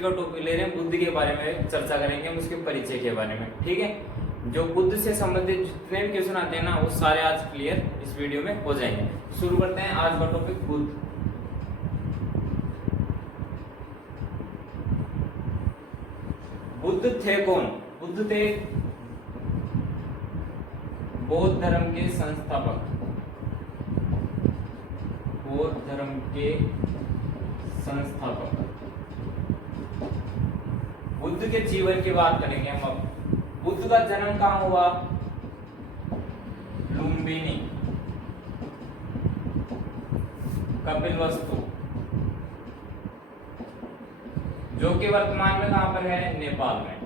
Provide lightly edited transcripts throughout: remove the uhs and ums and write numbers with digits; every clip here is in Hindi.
का टॉपिक ले रहे हैं, बुद्ध के बारे में चर्चा करेंगे, हम उसके परिचय के बारे में। ठीक है, जो बुद्ध से संबंधित जितने भी क्वेश्चन आते हैं ना, वो सारे आज क्लियर इस वीडियो में हो जाएंगे। शुरू करते हैं आज का टॉपिक, बुद्ध। बुद्ध थे कौन? बुद्ध थे बौद्ध धर्म के संस्थापक। बौद्ध धर्म के संस्थापक। बुद्ध के जीवन की बात करेंगे हम अब। बुद्ध का जन्म कहाँ हुआ? लुम्बिनी, कपिलवस्तु, जो कि वर्तमान में कहां पर है? नेपाल में।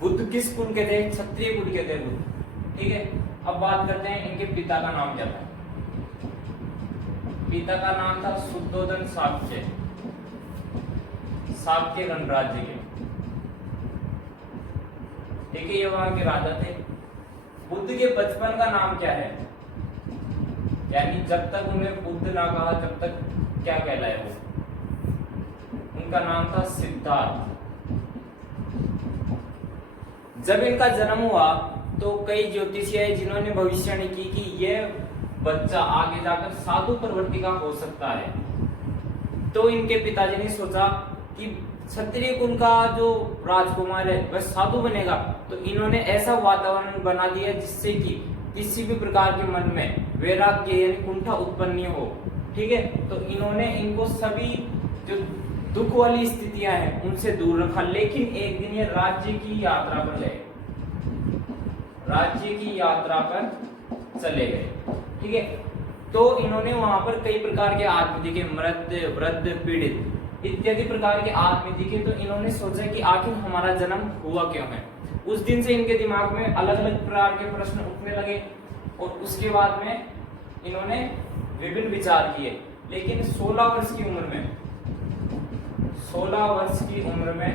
बुद्ध किस कुल के थे? क्षत्रिय कुल के थे बुद्ध। ठीक है, अब बात करते हैं इनके पिता का नाम क्या था। पिता का नाम था शुद्धोधन शाक्य, शाक्य गणराज्य के। ठीक है, ये वहां के राजा थे। बुद्ध के बचपन का नाम क्या है? यानी जब तक उन्हें बुद्ध ना कहा तब तक क्या कहलाए वो? उनका नाम था सिद्धार्थ। जब इनका जन्म हुआ तो कई ज्योतिषी है जिन्होंने भविष्यवाणी की कि यह बच्चा आगे जाकर साधु प्रवृत्ति का हो सकता है। तो इनके पिताजी ने सोचा कि क्षत्रिय कुल का जो राजकुमार है वह साधु बनेगा, तो इन्होंने ऐसा वातावरण बना दिया जिससे कि किसी भी प्रकार के मन में वैराग्य यानी कुंठा उत्पन्न नहीं हो। ठीक है, तो इन्होंने इनको सभी जो दुख वाली स्थितियां हैं उनसे दूर रखा। लेकिन एक दिन ये राज्य की यात्रा पर गए, राज्य की यात्रा पर चले गए। ठीक है, तो इन्होंने वहां पर कई प्रकार के आदमी दिखे, मृत, वृद्ध, पीड़ित इत्यादि प्रकार के आदमी दिखे। तो इन्होंने सोचा कि आखिर हमारा जन्म हुआ क्यों है। उस दिन से इनके दिमाग में अलग अलग प्रकार के प्रश्न उठने लगे और उसके बाद में इन्होंने विभिन्न विचार किए। लेकिन 16 वर्ष की उम्र में, 16 वर्ष की उम्र में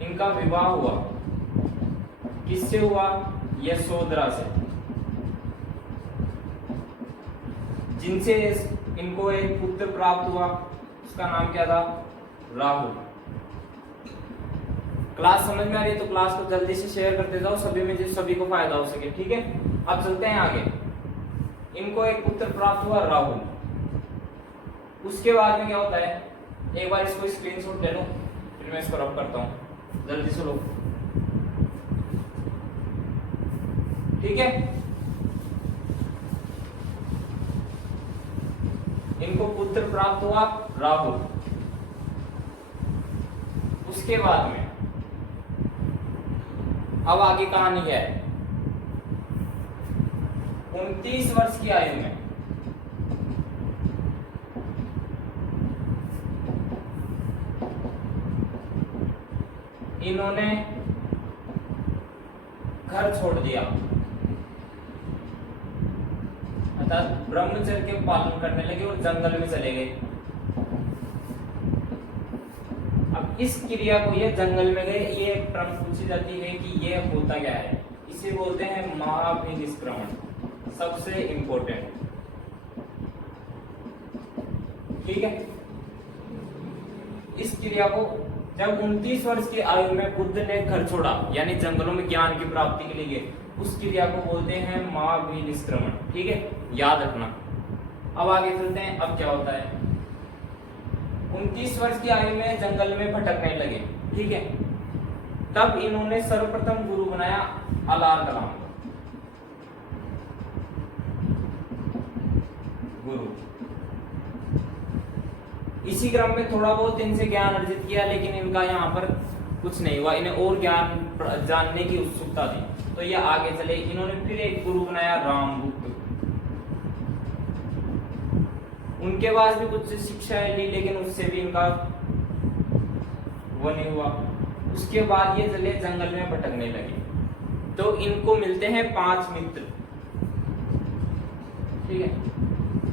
इनका विवाह हुआ। किससे हुआ? यशोधरा से, जिनसे इनको एक पुत्र प्राप्त हुआ। उसका नाम क्या था? राहुल। क्लास समझ में आ रही है तो क्लास को जल्दी से शेयर करते जाओ सभी में, जिस सभी को फायदा हो सके। ठीक है, अब चलते हैं आगे। इनको एक पुत्र प्राप्त हुआ राहुल। उसके बाद में क्या होता है? एक बार इसको स्क्रीनशॉट ले लो, फिर मैं इसको रब करता हूं, जल्दी से लो। ठीक है, इनको पुत्र प्राप्त हुआ राहुल। उसके बाद में अब आगे कहानी है। 29 वर्ष की आयु में इन्होंने घर छोड़ दिया, अर्थात ब्रह्मचर्य के पालन करने लगे और जंगल में चले गए। अब इस क्रिया को, ये जंगल में गए, ये टर्म पूछी जाती है कि ये होता क्या है। इसे बोलते हैं महाभिनिष्क्रमण, सबसे इंपॉर्टेंट। ठीक है, इस क्रिया को जब 29 वर्ष की आयु में बुद्ध ने घर छोड़ा, यानी जंगलों में ज्ञान की प्राप्ति के लिए गए, उस क्रिया को बोलते हैं महाभिनिष्क्रमण। ठीक है, याद रखना। अब आगे चलते हैं। अब क्या होता है? 29 वर्ष की आयु में जंगल में भटकने लगे। ठीक है, तब इन्होंने सर्वप्रथम गुरु बनाया अलार कलाम को। गुरु। इसी क्रम में थोड़ा बहुत इनसे ज्ञान अर्जित किया, लेकिन इनका यहाँ पर कुछ नहीं हुआ। इन्हें और ज्ञान जानने की उत्सुकता थी, तो ये आगे चले। इन्होंने फिर एक गुरु बनाया रामगुप्त। उनके पास भी कुछ शिक्षा ली, लेकिन उससे भी इनका वो नहीं हुआ। उसके बाद ये चले जंगल में भटकने लगे। तो इनको मिलते हैं 5 मित्र। ठीक है,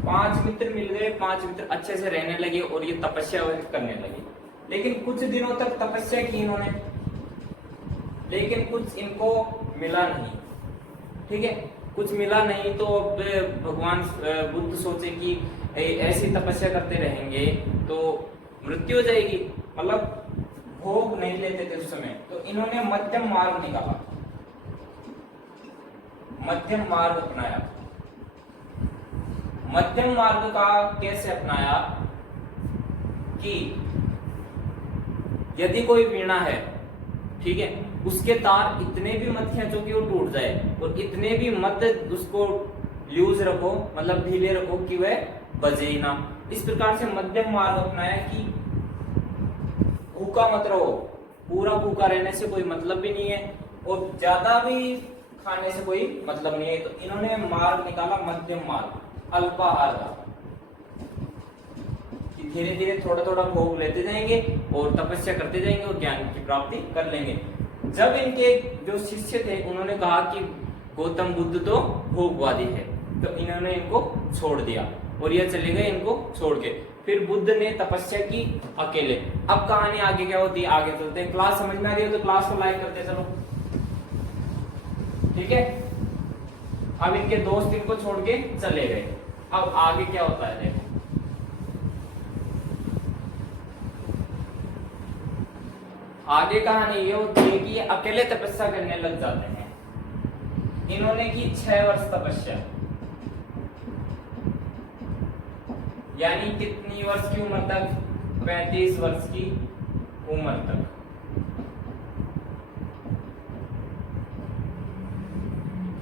5 मित्र मिल गए। 5 मित्र अच्छे से रहने लगे और ये तपस्या करने लगे। लेकिन कुछ दिनों तक तपस्या की इन्होंने, लेकिन कुछ इनको मिला नहीं। ठीक है, कुछ मिला नहीं तो अब भगवान बुद्ध सोचे कि ऐसी तपस्या करते रहेंगे तो मृत्यु हो जाएगी, मतलब भोग नहीं लेते थे उस समय। तो इन्होंने मध्यम मार्ग निकाला, मध्यम मार्ग अपनाया। मध्यम मार्ग का कैसे अपनाया कि यदि कोई वीणा है, ठीक है, उसके तार इतने भी मत खींचो कि वो टूट जाए, और इतने भी मत उसको लूज रखो, मतलब ढीले रखो कि वह बजे ही ना। इस प्रकार से मध्यम मार्ग अपनाया कि भूखा मत रहो, पूरा भूखा रहने से कोई मतलब भी नहीं है, और ज्यादा भी खाने से कोई मतलब नहीं है। तो इन्होंने मार्ग निकाला मध्यम मार्ग, अल्पाहार का, कि धीरे धीरे थोड़ा थोड़ा भोग लेते जाएंगे और तपस्या करते जाएंगे और ज्ञान की प्राप्ति कर लेंगे। जब इनके जो शिष्य थे उन्होंने कहा कि गौतम बुद्ध तो भोगवादी है, तो इन्होंने इनको छोड़ दिया और ये चले गए इनको छोड़ के। फिर बुद्ध ने तपस्या की अकेले। अब कहानी आगे क्या होती है आगे चलते हैं। क्लास समझ में आ रही हो तो क्लास को लाइक करते चलो, ठीक है। अब इनके दोस्त इनको छोड़ के चले गए। अब आगे क्या होता है देखो, आगे कहानी ये होती है कि ये अकेले तपस्या करने लग जाते हैं। इन्होंने की 6 वर्ष तपस्या, यानी कितनी वर्ष की उम्र तक? 35 वर्ष की उम्र तक।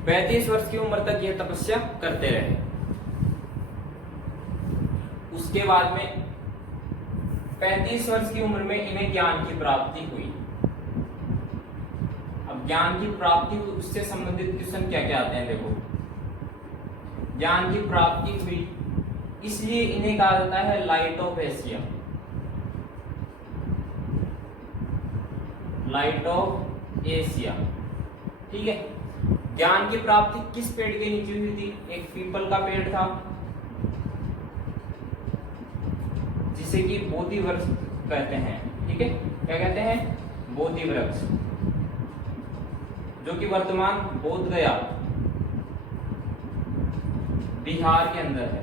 35 वर्ष की उम्र तक ये तपस्या करते रहे। उसके बाद में 35 वर्ष की उम्र में इन्हें ज्ञान की प्राप्ति हुई। अब ज्ञान की प्राप्ति हुई, उससे संबंधित क्वेश्चन क्या क्या आते हैं देखो। ज्ञान की प्राप्ति हुई इसलिए इन्हें कहा जाता है light of Asia, light of Asia, ठीक है। ज्ञान की प्राप्ति किस पेड़ के नीचे हुई थी? एक पीपल का पेड़ था जिसे कि बोधि वृक्ष कहते हैं, ठीक है। क्या कहते हैं? बोधि वृक्ष, जो कि वर्तमान बोध गया बिहार के अंदर है,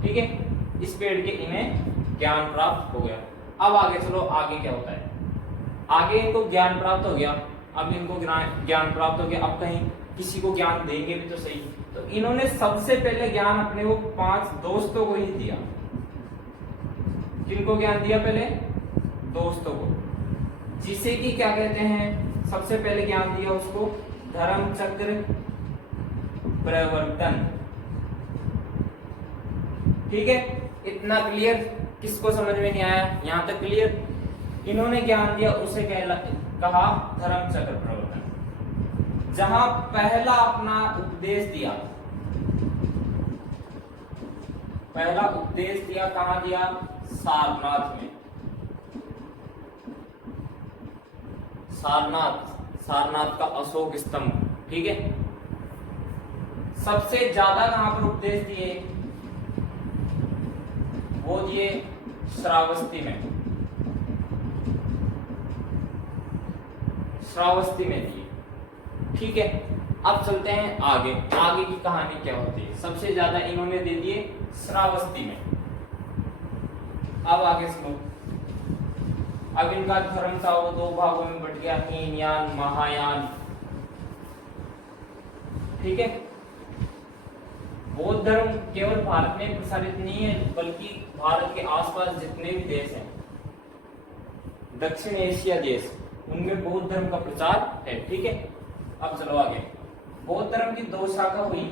ठीक है। इस पेड़ के इन्हें ज्ञान प्राप्त हो गया। अब आगे चलो, आगे क्या होता है? आगे इनको ज्ञान प्राप्त हो गया। अब इनको ज्ञान प्राप्त हो गया, अब कहीं किसी को ज्ञान देंगे भी तो सही। तो इन्होंने सबसे पहले ज्ञान अपने वो 5 दोस्तों को ही दिया। किनको ज्ञान दिया? पहले दोस्तों को, जिसे कि क्या कहते हैं? सबसे पहले ज्ञान दिया उसको धर्म चक्र प्रवर्तन, ठीक है। इतना क्लियर? किसको समझ में नहीं आया यहां तक? क्लियर? इन्होंने ज्ञान दिया, उसे कहा धर्म चक्र प्रवर्तन। जहां पहला अपना उपदेश दिया, पहला उपदेश दिया कहां दिया? सारनाथ में। सारनाथ का अशोक स्तंभ, ठीक है। सबसे ज्यादा कहां पर उपदेश दिए? वो दिए श्रावस्ती में, श्रावस्ती में दिए, ठीक है। अब चलते हैं आगे। आगे की कहानी क्या होती है? सबसे ज्यादा इन्होंने दे दिए श्रावस्ती में। अब आगे सुनो। अब इनका धर्म था वो 2 भागों में बट गया, हीनयान महायान, ठीक है। बौद्ध धर्म केवल भारत में प्रसारित नहीं है, बल्कि भारत के आसपास जितने भी देश हैं, दक्षिण एशिया देश, उनमें बौद्ध धर्म का प्रचार है, ठीक है। अब चलो आगे। बौद्ध धर्म की 2 शाखा हुई।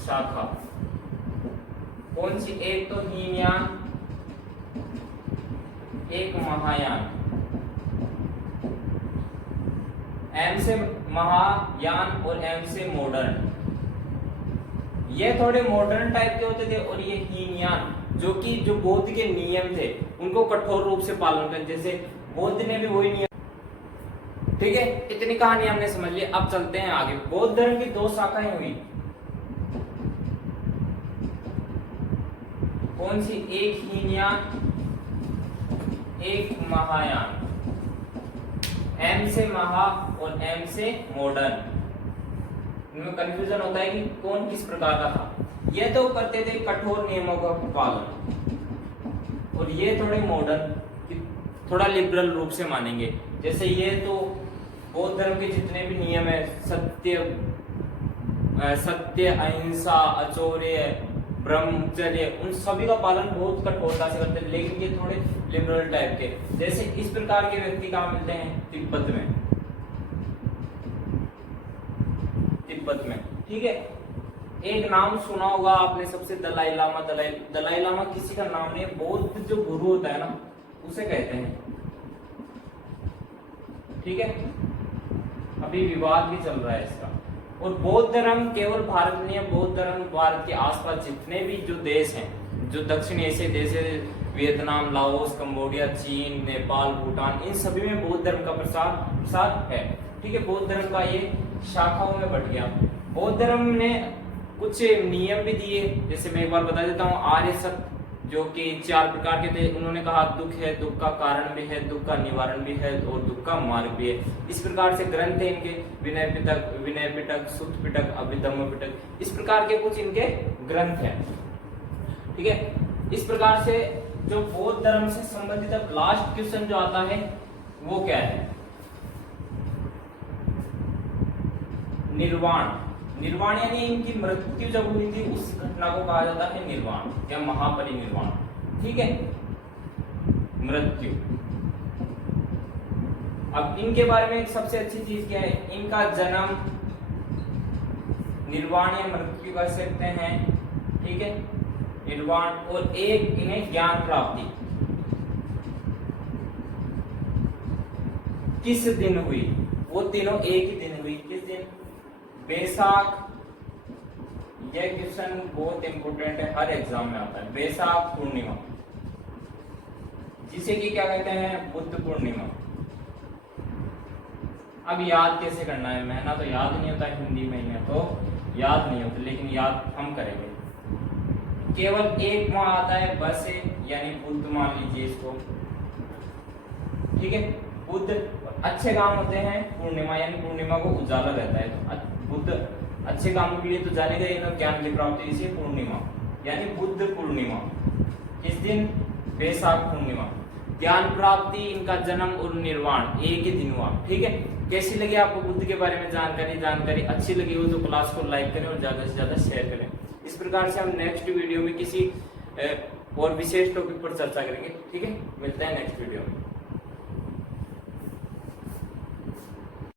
शाखा कौन सी? एक तो हीनयान, एक महायान। एम से महायान और एम से मॉडर्न। ये थोड़े मॉडर्न टाइप के होते थे, और ये हीनयान जो कि जो बौद्ध के नियम थे उनको कठोर रूप से पालन करते, जैसे बौद्ध ने भी वही नियम, ठीक है। इतनी कहानी हमने समझ ली। अब चलते हैं आगे। बौद्ध धर्म की 2 शाखाएं हुई। कौन सी? एक हीनयान, एक महायान। एम से महा और एम से मॉडर्न, इनमें कंफ्यूजन होता है कि कौन किस प्रकार का था। ये तो करते थे कठोर नियमों का पालन, और ये थोड़े मॉडर्न, थोड़ा लिबरल रूप से मानेंगे। जैसे ये तो बौद्ध धर्म के जितने भी नियम है, सत्य, अहिंसा, अचौर्य, ब्रह्मचर्य, उन सभी का पालन बहुत कठोरता से करते हैं, लेकिन ये थोड़े लिबरल टाइप के। जैसे इस प्रकार के व्यक्ति कहाँ मिलते हैं? तिब्बत में, तिब्बत में, ठीक है। एक नाम सुना होगा आपने सबसे, दलाई लामा। दलाई लामा किसी का नाम नहीं है, बौद्ध जो गुरु होता है ना उसे कहते हैं, ठीक है। अभी विवाद भी चल रहा है इसका। और बौद्ध धर्म केवल भारत में नहीं है, बौद्ध धर्म भारत के आसपास जितने भी जो देश हैं, जो दक्षिण एशियाई देश है, वियतनाम, लाओस, कंबोडिया, चीन, नेपाल, भूटान, इन सभी में बौद्ध धर्म का प्रसार है, ठीक है। बौद्ध धर्म का ये शाखाओं में बट गया। बौद्ध धर्म ने कुछ नियम भी दिए, जैसे मैं एक बार बता देता हूँ। आर्य सत्य, जो कि 4 प्रकार के थे। उन्होंने कहा दुख है, दुख का कारण भी है, दुख का निवारण भी है, और दुख का मार्ग भी है। इस प्रकार से ग्रंथ है इनके, विनय पिटक, सुत्त पिटक, अभिधम्म पिटक, इस प्रकार के कुछ इनके ग्रंथ हैं, ठीक है। इस प्रकार से जो बौद्ध धर्म से संबंधित अब लास्ट क्वेश्चन जो आता है वो क्या है? निर्वाण। निर्वाण यानी इनकी मृत्यु जब हुई थी उस घटना को कहा जाता है निर्वाण या महापरिनिर्वाण, ठीक है, मृत्यु। अब इनके बारे में एक सबसे अच्छी चीज क्या है? इनका जन्म, निर्वाण या मृत्यु कह सकते हैं, ठीक है, निर्वाण, और एक इन्हें ज्ञान प्राप्ति किस दिन हुई? वो तीनों एक ही दिन हुई। किस दिन? बैसाख। यह क्वेश्चन बहुत इंपोर्टेंट है, हर एग्जाम में आता है। बैसाख पूर्णिमा, जिसे कि क्या कहते हैं? बुद्ध पूर्णिमा। अब याद कैसे करना है? मैं ना तो याद नहीं होता हिंदी में तो याद नहीं होता, लेकिन याद हम करेंगे। केवल एक माह आता है बस, यानी बुद्ध मान लीजिए इसको, ठीक है। बुद्ध अच्छे काम होते हैं पूर्णिमा, यानी पूर्णिमा को उजाला रहता है, तो बुद्ध अच्छे कामों के लिए तो जाने गए ना, ज्ञान की प्राप्ति, इसे पूर्णिमा यानी बुद्ध पूर्णिमा। किस दिन? बैसाख पूर्णिमा। ज्ञान प्राप्ति, इनका जन्म और निर्वाण एक ही दिन हुआ, ठीक है। कैसी लगी आपको बुद्ध के बारे में जानकारी अच्छी लगी हो तो क्लास को लाइक करें और ज्यादा से ज्यादा शेयर करें। इस प्रकार से हम नेक्स्ट वीडियो में किसी और विशेष टॉपिक पर चर्चा करेंगे, ठीक है। मिलते हैं नेक्स्ट वीडियो में।